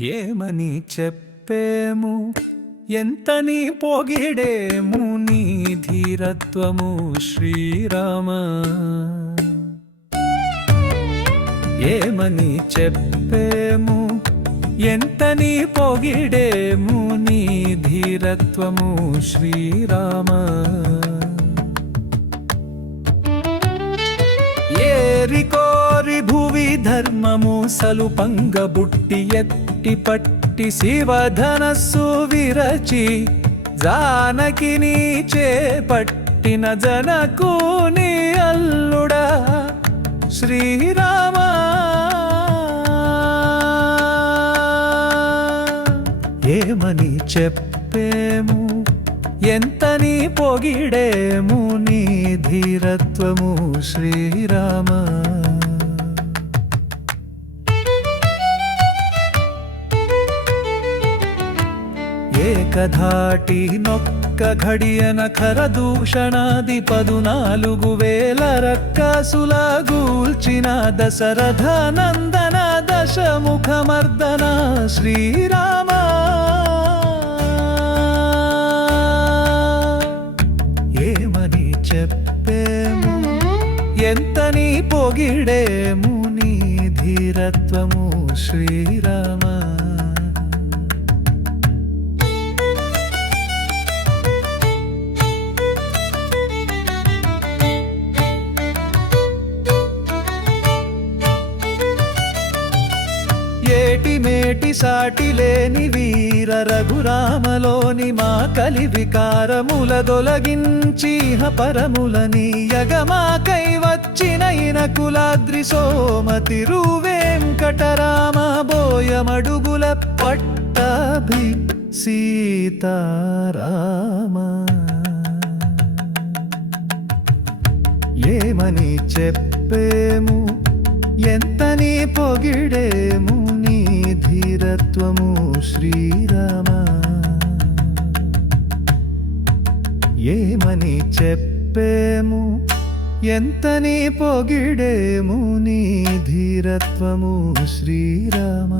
ఏమని చెప్పేము? ఎంతని పొగిడేము నీ ధీరత్వము శ్రీరామ? ఏమని చెప్పేము? ఎంతని పొగిడేము నీ ధీరత్వము శ్రీరామ? ఏరికోరి భువి ధర్మము సలుపంగ బుట్టి ఎత్తి పట్టి శివధనస్సు విరచి జానకిని చేపట్టిన జనకు నీ అల్లుడా. శ్రీరామ. ఏమని చెప్పేము? ఎంతని పొగిడేము నీ ధీరత్వము శ్రీరామ? ఏకధాటి నొక్క ఘడియన ఖర దూషణాది పదునాలుగు వేల రక్కాసులా గూల్చిన దశరథ నందన దశముఖమర్దన శ్రీరామ. ఏమని చెప్పేము? ఎంతని పొగిడేము నీ ధీరత్వము శ్రీరామా? ఏటి మేటి సాటి లేని వీర రఘురామలోని మా కలి వికారముల దొలగించి పరములని యగమాకై వచ్చిన ఇన కులాద్రి సోమతి తిరువేంకటరామ బోయమడుగుల పట్టభి సీతారామ. ఏమని చెప్పేము? ఎంతని పొగిడేము? నీ శ్రీరామ. ఏమని చెప్పేము? ఎంతని పొగిడేము నీ ధీరత్వము శ్రీరామ?